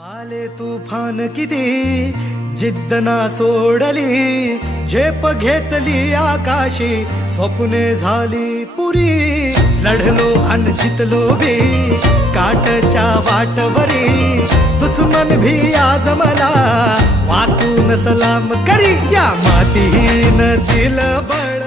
आले तुफान किती? जिद्द ना सोडली झेप घेतली आकाशी स्वप्ने झाली पुरी. लढलो अन जितलो बी काटच्या वाटवरी. दुश्मन भी आज मला वाकून सलाम करी या न दिल बळ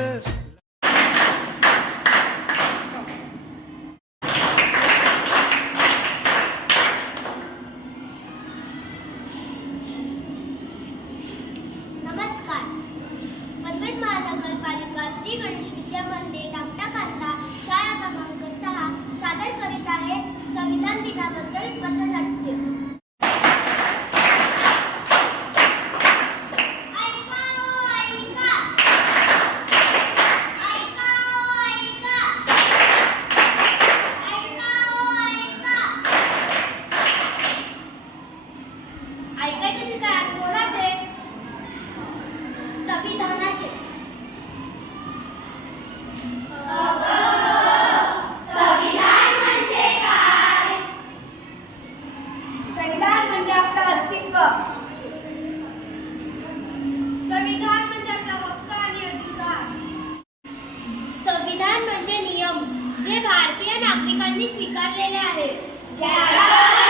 पथनाट्य. ऐकायचं काय कोणाचे? संविधानाचे संविधान नागरिकांनी स्वीकारलेले आहे. ज्याला